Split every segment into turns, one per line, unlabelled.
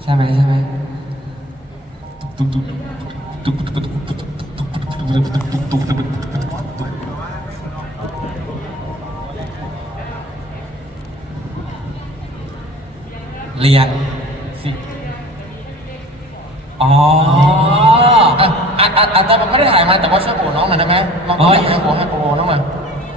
ช่ไหมใช่ไหมเรียนสิอ๋อ
แต่ผมไม่ได้ถ่ายมาแต่ว่าช่วยโอบน้องหน่อยได้ไหมลองโอบให้โอบน้องหน่อย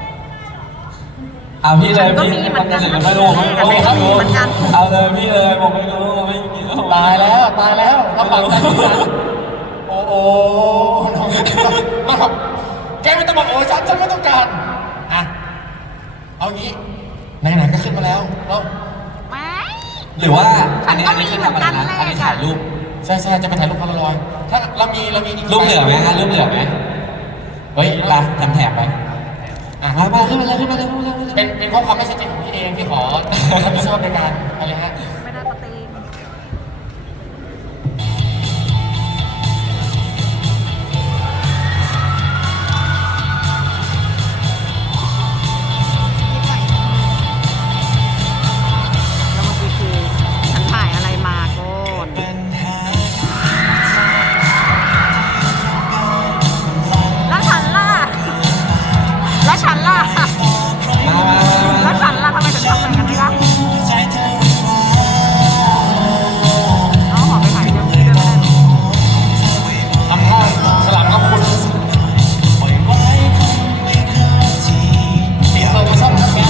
เอาพี่เลยพี่มันจะเสร็จแล้วไม่รู้ผมไม่รู้เอาเลยพี่เลยผมไม่รู้ไม่มี
ตายแล้วน้องปังใจโอ้โหน้องแบบแกไม่ต้องบอกโอ้ฉันไม่ต้องการอ่ะเอางี้ไหนๆก็ขึ้นมาแล้วแล้ว
ไม่
หรือว่าอันนี้
ฉันก็มี
คือทำอะไรนะ
เหมือนกัน
อันนี้ถ่ายรูป
ใช่จะไปถ่ายรูปพลารอยด์ถ้าเรามีอีก
รูปเหลือไหมฮะรูปเหลือไหมเฮ้ยลาแถมไปมาขึ้นมาเลย
เป็นเพราะความไม่ชัดเจนของพี่เองที่ขอรับผิดชอบในการอะไรฮะ
ไม่ได้ปฏิแล้วเมื่อกี้คือฉันถ่ายอะไรมาก่อนแล้วฉันล่ะแล้วฉันล่ะ
มา
แล้วฉันล่ะทำไมฉันทำอะไรกันไม่ได้น้องขอไปถ่ายเรื่องนี้ด้วยก็ได้
ทำท่าสลับกับคุณเสียงเลยไม่ชอบทำแบบ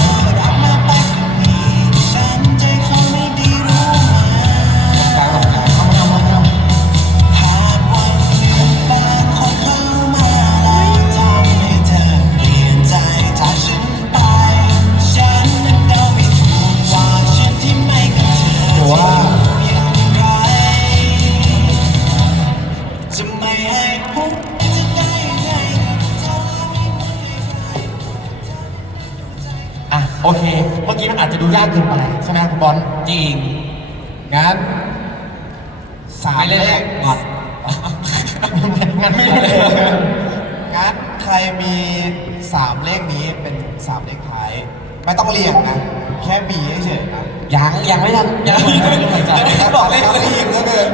โอเค เมื่อกี้มันอาจจะดูยากเกินไปใช่ไหมคุณบอล
จริง
งั้น
ไม่เล่น
3 เลข
ก่อน
งั้นไม่เล่นเลย
งั้นใครมี3เลขนี้เป็น3เลขท้ายไม่ต้องเรียงนะแค่บีเฉยๆนะ
ยังไม่ทันยังไม่รู้เหมือนกัน
ถ้าบอกเลขแล้วรีบก็เกิน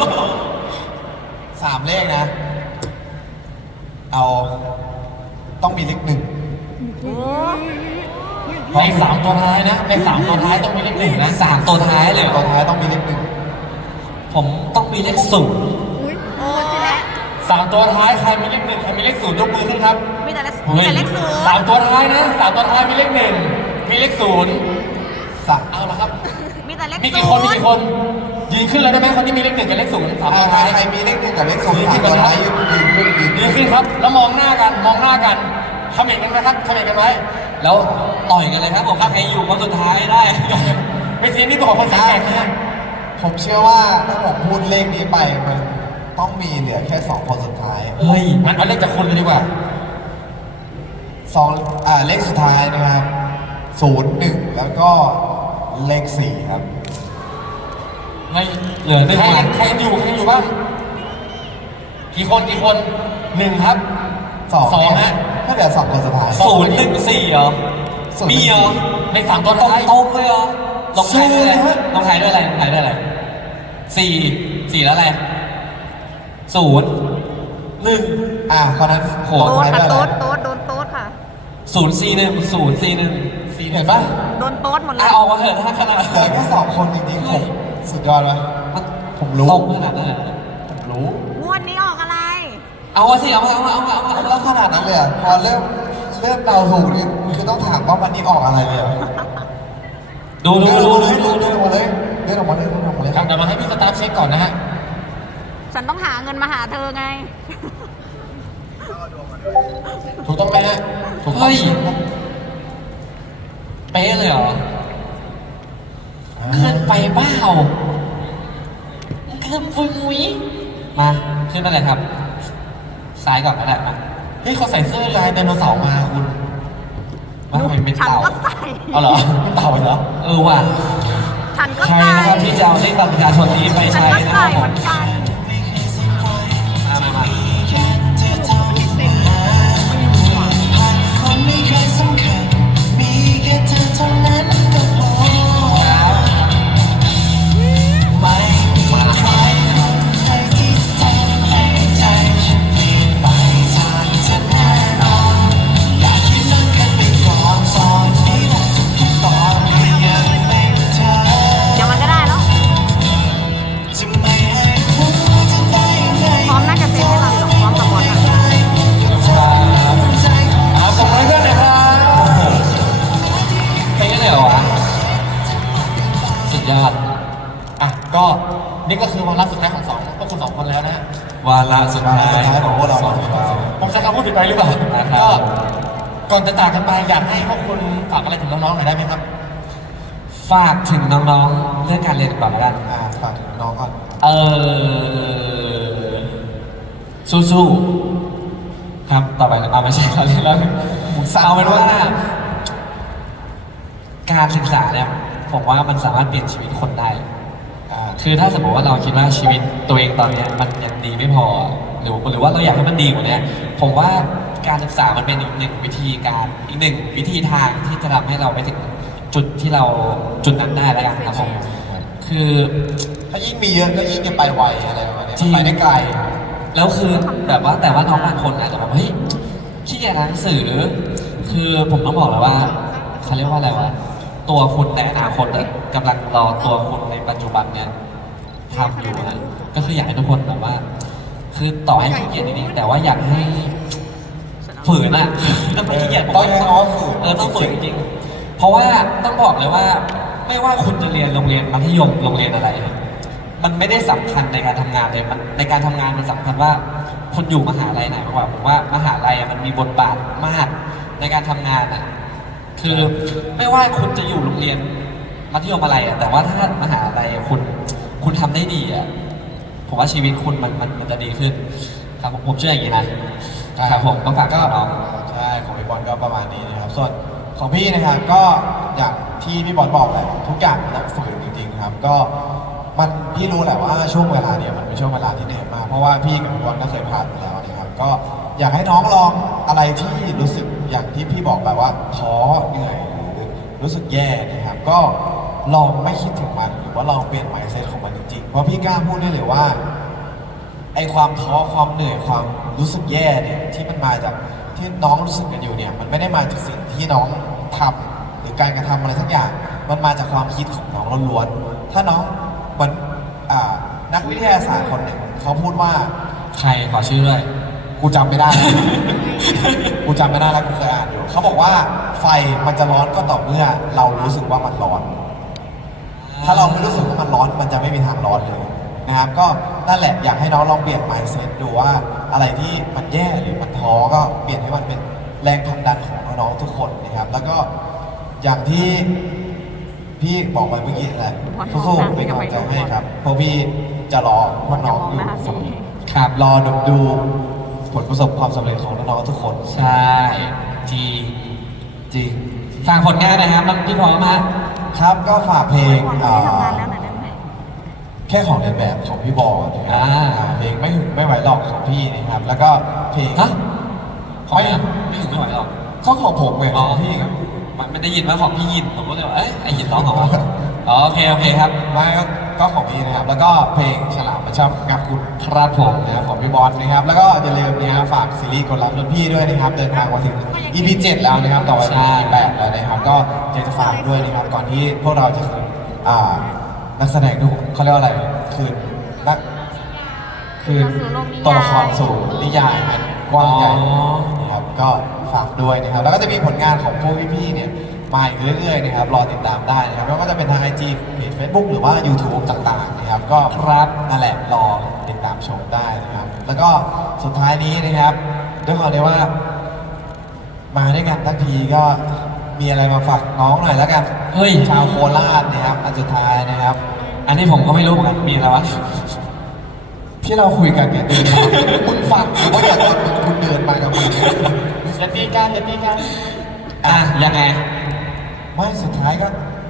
3เลขนะ เอาต้องมีเลข1
ใน3 ตัวท้ายนะใน3 ตัวท้ายต้องมีเลข 1นะ
3 ตัวท้ายเลย
ตัวท้ายต้องมีเลข1
ผมต้องมีเลขศูนย์
โอ้ทีละ
3 ตัวท้ายใครมีเลข 1ใครมีเลข 0ยกมือขึ้นครับ
มีแต่เลข
เฮ้ย
ศูนย์
3 ตัวท้ายนะ3 ตัวท้ายมีเลข 1มีเลข 0เอาละครับ
มีแต่เลข
มีกี่คนยืนขึ้นแล้วได้ไหมคนที่มีเลข 1กับเลข 0 3 ตัวท้าย
ใครมีเลข1กับเลข0ตัวท้ายยืนขึ้น
ยืนขึ้นครับแล้วมองหน้ากันเขม่นกันไหมครับเขม่นกันไหม
แล้วต่อยกันเลยครับผมใครอยู่คนสุดท้ายได้
ไม่ใช่นี่ตัวของคนแก่นะ
ผมเชื่อว่าถ้าผมพูดเลขนี้ไปมันต้องมีเหลือแค่2คนสุดท้าย
เฮ้ย
งั้นเอาเลขจากคนเลยดีกว่า
เลขสุดท้ายนะครับ0 1แล้วก็เลข4ครับ
ให้
เหลือหนึ่ง
ใคร
วัน
ใครยังอยู่บ้างกี่คน1ครับ
2
ฮะ
ก็เหลือ2คนสุดท้าย
014เหรอ
014
มีเหรอ
ใน3 ตัว
ตรง
ท้าย
ตรงเลยเหรอลงท้ายด้วยอะไร
ศูนย์ฮะ
ลงท้ายด้วยอะไรลงท้ายด้วยอะไร4แล้วอะไร0 1
เพราะนั้น
โห
โต๊ด
ท้าย
ค่ะ
ด้วย
โต๊
อะไร
ดโดนโต๊ดค่ะ
041
เห็นปะ
โดนโต๊ดหมดเล
อ่ะ
ย
ออกมาเถอะถ้าขนาด
เหลือแค่2คนจริงๆผมสุดยอดไหม ผมรู้
ตรงขนาดนั้นเหรอ
ผมรู้
งวดนี้ออกอะไร
เอามาสิเอามา
แล้วขนาดนั้นเลยอะพอเริ่มเดาถูกนี่คือต้องถามว่าวันนี้ออกอะไรเลยอะ
ดู
เลื่อนออกมาเลยเลื่อนออกมาเลย
ครับเดี๋ยวมาให้พี่สตาฟเช็คก่อนนะฮะ
ฉันต้องหาเงินมาหาเธอไง
ถูกต้องไหมฮะถูกต้อง
เฮ้ยเป๊ะเลยเหรอเกินไปเปล่าเกินปุยมุ้ยมาขึ้นมาเลยครับซ้ายก่อนก็ได้มา
เฮ้ยเขาใส่เสื้อลายไดโนเสาร์มาคุณ
ว่าทำไมเป็น
ฉัน
เต่า
ก็ใส่
เอาเหรอเป็นเต่าเหรอ
ว่ะ
ฉันก็
ใคร
ใส่
นะครับที่จะเอาเลขบัตรประชาชนนี้ไป
ฉัน
ใช้
ก็
นะค
ใส่
รับผ
เหมื
ม
อนกัน
มายอด
อ่ะก็นี่ก็คือวาระสุดท้ายของพวกคุณสองคนแล้วนะ
วาระสุดท้าย
วาระสุดท้ายของพวกเรา
ผมใช้คำพูดผิดไปหรือเปล่า
นะครับ
ก็ก่อนจะจากกันไปอยากให้พวกคุณฝากอะไรถึงน้องๆหน่อยได้ไหมครับ
ฝากถึงน้องๆเรื่องการเรียนก่อนแล้วกัน
ฝากถึงน้องก่อน
สู้ๆครับต่อไปเอาไม่ใช่เราเรียนแล้วเอาเป็นว่า การศึกษาเนี่ยผมว่ามันสามารถเปลี่ยนชีวิตคนได้ คือถ้าสมมติว่าเราคิดว่าชีวิตตัวเองตอนเนี้ยมันยังดีไม่พอ หรือว่าเราอยากให้มันดีกว่านี้ผมว่าการศึกษามันเป็นอีกหนึ่งวิธีการอีกหนึ่งวิธีทางที่จะทำให้เราไปถึงจุดที่เราจุดนั้นได้แล้วกันครับผมคือ
ถ้ายิ่งมีเยอะก็ยิ่งจะไปไวอะไรประมาณเนี้ย
จริง
ไปได้ไกล
แล้วคือแบบว่าแต่ว่าน้องบางคนอาจจะแบบเฮ้ยขี้เกียจอ่านหนังสือ คือผมต้องบอกเลยว่าเขาเรียกว่าอะไรวะตัวคุณในอนาคตอะกำลังรอตัวคุณในปัจจุบันเนี่ยทำอยู่นะก็คืออยากให้ทุกคนแบบว่า คือต่อให้ขี้เกียจนิดๆแต่ว่าอยากให้ฝืนอะถ้าไม่ขี้เกียจผม
ต้องใช้คำว่าฝืน
ต้องฝืนจริงๆเพราะว่าต้องบอกเลยว่า ไม่ว่าคุณจะเรียนโรงเรียนมัธยมโรงเรียนอะไร มันไม่ได้สำคัญในการทำงานเลยมันในการทำงานมันสำคัญว่าคุณอยู่มหาลัยไหนมากกว่าผมว่ามหาลัยอะมันมีบทบาทมากในการทำงานอะคือไม่ว่าคุณจะอยู่โรงเรียนมัธยมอะไรอะแต่ว่าถ้ามหาลัยคุณทำได้ดีอะผมว่าชีวิตคุณมันจะดีขึ้น ครับผมเชื่ออย่างนี้นะครับผมก็ฝากกับน้อง
ใช่ของพี่บอลก็ประมาณนี้นะครับ ส่วนของพี่นะครับก็อย่างที่พี่บอลบอกแหละทุกอย่างมันต้องฝืนจริงๆครับ ก็มันพี่รู้แหละว่าช่วงเวลาเนี่ยมันเป็นช่วงเวลาที่เหนื่อยมากเพราะว่าพี่กับพี่บอลก็เคยผ่านมาแล้วนะครับก็อยากให้น้องลองอะไรที่รู้สึกอย่างที่พี่บอกแบบว่าท้อเหนื่อยหรือรู้สึกแย่นะครับ ก็ลองไม่คิดถึงมันหรือว่าลองเปลี่ยน mindset ของมันจริงๆเพราะพี่กล้าพูดได้เลยว่า ไอความท้อความเหนื่อยความรู้สึกแย่เนี่ยที่มันมาจากที่น้องรู้สึกกันอยู่เนี่ยมันไม่ได้มาจากสิ่งที่น้องทำหรือการกระทำอะไรสักอย่างมันมาจากความคิดของน้องล้วนๆถ้าน้องเหมือนนักวิทยาศาสตร์คนหนึ่งเขาพูดว่า
ใครขอชื่อด้วย
กูจำไม่ได้ กูจำไม่ได้แล้วกูเคยอ่านอยู่เขาบอกว่าไฟมันจะร้อนก็ต่อเมื่อเรารู้สึกว่ามันร้อน ถ้าเราไม่รู้สึกว่ามันร้อนมันจะไม่มีทางร้อนเลยนะครับก็นั่นแหละอยากให้น้องลองเปลี่ยน mindset ดูว่าอะไรที่มันแย่หรือมันท้อก็เปลี่ยนให้มันเป็นแรงผลักดันของน้องๆทุกคนนะครับแล้วก็อย่างที่พี่บอกไปเมื่อกี้แหละสู้ๆเป็นกำลังใจให้ครับเพราะพี่จะรอน้องๆอยู่เสมอ
ครับ
รอดูผลประสบความสำเร็จของน้องๆทุกคน
ใช่จริง
จริง
ฝากผลงานหนะครับน้องพี่พร้อมมา
ครับก็ฝากเพลง
ไม่ได้ทำงานแล้วไหนได้ไหม
แค่ของเรียนแบบของพี่บอลนะครับเพลงไม่หึงไม่ไหวหรอกของพี่นะครับ แล้วก็เพลง
ฮะของไม่ไม่ถึงไม่ไหวหรอก
ข้อของผมเหมือนของพี่ครับ
มันได้ยินว่าของพี่ยินผมก็เลยว่าเอ้ยไอยินร้องเหรออ๋อโอเคครับ
ไม่ก็ของพี่นะครับ แล้วก็เพลงฉลามมันชอบงับคุณ
ครับผม
นะครับของพี่บอลนะครับ แล้วก็อย่าลืมนะครับฝากซีรีส์กดรับรุ่นพี่ด้วยนะครับ เดินทางมาถึง EP 7 แล้วนะครับ ต่อไปเป็น EP 8 แล้วนะครับ ก็อยากจะฝากด้วยนะครับ ก่อนที่พวกเราจะคืนนักแสดงทุกคนเขาเรียกว่าอะไรคืนตัวละครสู่นิยายอันกว้างใหญ่นะครับก็ฝากด้วยนะครับ แล้วก็จะมีผลงานของพวกพี่ๆเนี่ยมาอีกเรื่อยๆนะครับรอติดตามได้นะครับไม่ว่าจะเป็นทาง IG เพจ Facebook หรือว่า YouTube ต่างๆนะครับก็
ครับ
นั่นแหละรอติดตามชมได้นะครับ แล้วก็สุดท้ายนี้นะครับด้วยความที่ว่า มาด้วยกันทั้งทีก็มีอะไรมาฝากน้องหน่อยแล้วกัน
เฮ้ย
ชาวโคราชนะครับอันสุดท้ายนะครับ
อันนี้ผมก็ไม่รู้เหมือนกันมีอะไรวะ
ที่เราคุยกันเนี่ยเดินมามึงฟังหรือว่าอย่างคุณเดินมากับมึง
อย่าตีกันอย่าตีกัน
ยังไง
ไม่สุดท้ายก็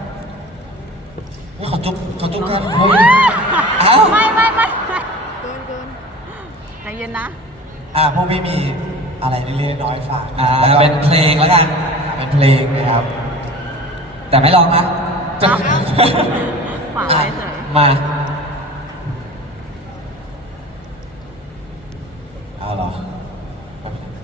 เขาจุ๊บกันเฮ้ย
เอ้า
ไม่เกินใจเย็นนะ
พวกพี่มีอะไรเล็กๆน้อยๆฝาก
แล้วก็เป็นเพลงแล้วกัน
เป็นเพลงนะครับ
แต่ไม่ร้องนะ
ฝากไว้เฉย
มา